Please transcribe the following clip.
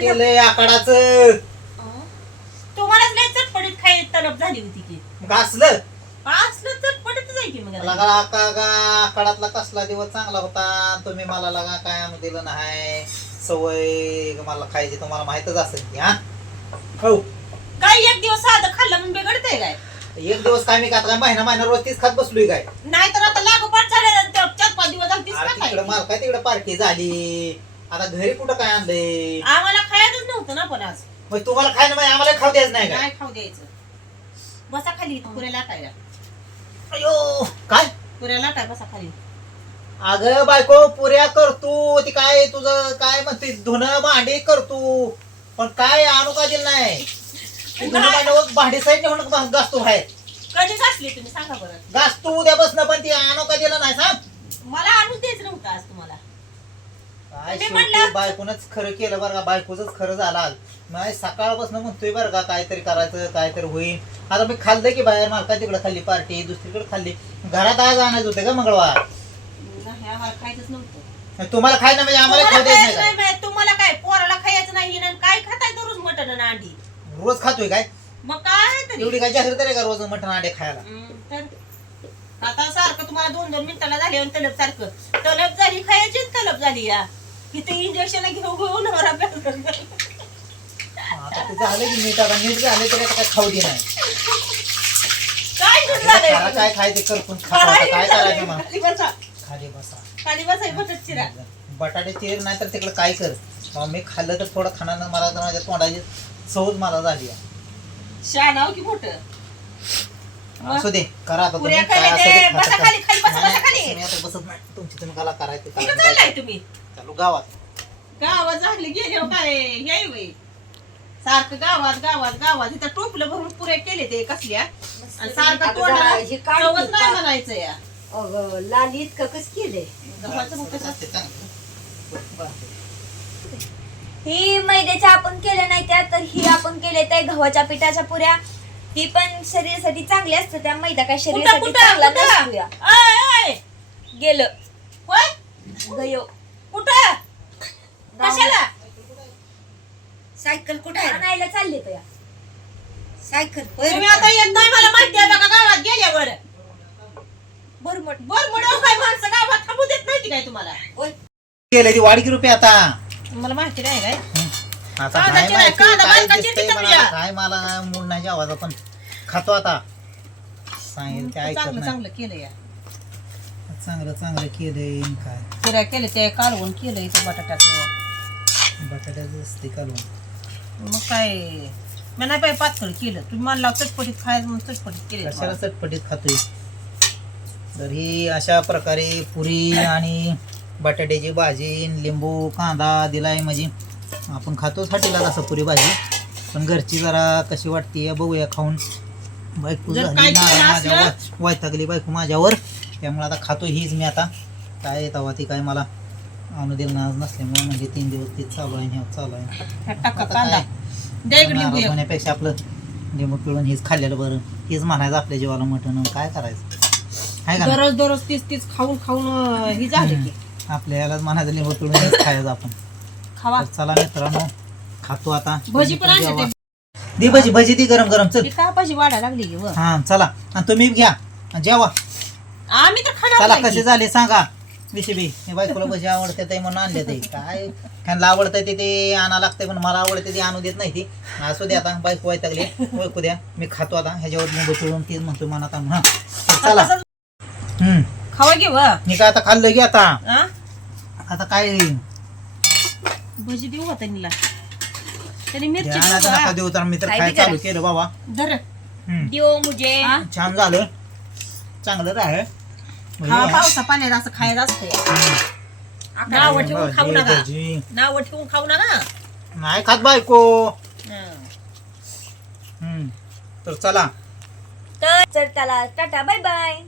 केलंय आकाडाच तुम्हालाच लय चटपटीत खाय तलब झाली होती की. घासलं असलं? की मग. लगा आका गा आकाडातला कसला दिवस चांगला होता? तुम्ही मला लगा काय आणून दिलं नाही. सवय मला खायची तुम्हाला माहितच असेल की हा? हो. काय एक दिवस साधं खाल्लं म्हणून बिघडतंय काय? एक दिवस काय मी खात काय महिना महिना रोज तीच खात बसलोय काय? नाहीतर आता लागोपाठ झाले चार पाच दिवस खाताय. तिकडे माल काय तिकडे पार्टी झाली. आता घरी कुठं काय आणलंय? आम्हाला खायचंच नव्हतं ना पण आज. मग तुम्हाला खायला नाही आम्हाला खाऊ द्यायचं नाही काय? काय खाऊ द्यायचं. बसा खाली पुऱ्या लाटायला. अयो काय? पुऱ्या लाटाय बसा खाली. अगं बायको पुऱ्या करतो ती काय तुझं काय म्हणते धुणं भांडी करतो. पण काय आणू का दिलं नाही? धुणं भांडी भांडी साईड म्हणून गासतो आहे कधीच असली तुम्ही सांगा बरं. गासतो उद्यापासून पण ती आणू का दिलं नाही सांग. मला आणून द्यायचं नव्हतं आज तुम्हाला. काय शेवटी बायकोनच खरं केलं बरं का? बायकोच खरं झालं आज. सकाळपासून म्हणतोय बरं का काहीतरी करायचं काहीतरी होईल. आता मी खाल्लं की बाहेर मालका तिकडे खाल्ली पार्टी दुसरीकडे खाल्ली. घरात आज आणायचं होतं का मंगळवार? नाही आम्हाला खायचंच नव्हतं. तुम्हाला खायला म्हणजे आम्हाला खाऊ तुम्हाला खायचं नाही तुम्हाला काय पोराला खायचं नाही काय खाताय दररोज मटण आणि अंडी? रोज खातोय काय? मग काय तरी. एवढी काय जाहीर तरी का रोज मटण अंडे खायला? हम्म, तर आता सारखं तुम्हाला दोन दोन मिनिटाला झाले आणि तलब सारखं. तलब झाली खायची आणि तलब झाली या. इथे इंजेक्शन घेऊ घेऊ नवरा बेलगड. आता ते झालं की नीट आता नीट झालं तरी आता काय खाऊ दे नाही काय नीट काय खायचे करपून आता काय करायचं मग खाली बसा खाली बसा खाली बसाय बसत चिरा बटाटे चिर नाही तर तिकडे काय कर मी खाल्लं तर थोडं खाणार मला तर माझ्या तोंडाची चवच मला झाली आहे. शानाव की मोठं मग? असू दे करा आता तुम्ही खाली असं दे, ते खाता बसा करा. खाली, खाली, बसा, नाही, बसा खाली. तुम्ही आता बसत नाही तुमची तुम्ही कला करायचं. चाललाय तुम्ही चालू गावात. गावात झाली गेले काय हे वय सारखं गावात गावात गावात. इथं टोपलं भरून पुऱ्या केले ते कसल्या? आणि सारखं आता तोंडाला हे काढ चवच की नाही म्हणायचं या. अगं, लाल इतकं कस केलंय? गव्हाचं मग कसं ते चांगलं. ही मैद्याच्या आपण केल्या नाही त्या तर ही आपण केले त्या गव्हाच्या पिठाच्या पुऱ्या. ही पण शरीरासाठी चांगली असतं त्या मैदा काय कुठं शरीरासाठी कुठं चांगला कुठं? नसतो या. आय, आय. गेलं. होय? गयो कुठं कशाला सायकल कुठे आहे? आणायला चालले तर या. सायकल तुम्ही आता येत नाही मला माहिती आहे बघा गावात गेल्यावर. बरमट. बर म्हणून काय माणसं गावात थांबू देत नाही काय तुम्हाला? केलं ती की रुपये आता. मला माहिती नाही काय? आता काय चिरा, माहिती कांदा काय बारका दिसतंय चिरकी मला, करूया. काय मला मूड नाही जेवायचा पण खातो आता. सांगेल ते ऐकत चांगलं नाही. चांगलं केलं या. चांगलं चांगलं केलंय काय? पुऱ्या केलं ते कालवून केलं इथं बटाट्याचं. बटाट्याचं असते कालवून. मग काय? मी नाही पाहिजे पातळ केलं. तुम्ही म्हणला चटपटीत खायचं म्हणून चटपटीत केलं कशाला चटपटीत खातोय? तर ही अशा प्रकारे पुरी आणि बटाट्याची भाजी लिंबू कांदा दिलाय म्हणजे आपण खातोच हॉटेलात असं पुरी भाजी. पण घरची जरा कशी वाटते बघूया खाऊन. बायको जर झाली नाराज केलं माझ्यावर वैतागली बायको माझ्यावर. त्यामुळे आता खातो हीच मी आता. काय येतावा ती काय मला? आणू दिलं आज नसल्यामुळे म्हणजे तीन दिवस तीच चालू आहे ह्या चालू आहे. टाका आता कांदा. काय? द्या इकडे लिंबू नाराज एक. होण्यापेक्षा आपलं लिंबू पिळून हेच खाल्लेलं बरं. हेच म्हणायचं आपल्या जीवाला मटण काय करायचं? आहे का नाही? दररोज दररोज तीच तीच खाऊन खाऊन अं, ही झालं की. आपल्या यालाच म्हणायचं लिंबू पिळून हेच खायचं आपण. खावा. तर चला मित्रांनो खातो आता. भजी पण आणते. दे भजी भजी दी गरम गरम. चल. ती का भाजी वाढायला लागली की व. हा चला. आणि तुम्ही घ्या. आणि जेवा. आम्ही तर खाणार चला नाही. कसे की. झाले सांगा. विशिबी हे बायकोला भजी आवडते ते म्हणून आणले ते. काय? त्यांना आवडतं ते ते आणा लागतंय पण मला आवडते ते आणू देत नाही ती. असू द्या आता बायको वैतागली. ओळखू द्या. मी खातो आता. ह्याच्यावर लिंबू पिळून तीच म्हणतो आणून. हा तर चला. हम्म. खावा घे व? मी काय आता खाल्लं की आता? आता काय? भजी देऊ का त्यांनीला त्यांनी मिरची ध्यान देऊ आता नका का? देऊ तर मी तर काय काय बी चालू. केलं बाबा? धर. हम्म. दिओ मुझे. हा? छान झालं. चांगलं राह खावा पावसा पाण्यात असं खायचं असतं नावं ठेवून खाऊ नका. नावं ठेवून खाऊ नका. नाही खात बायको. हं. हम्म. तर चला. तर तर त्याला टाटा बाय बाय.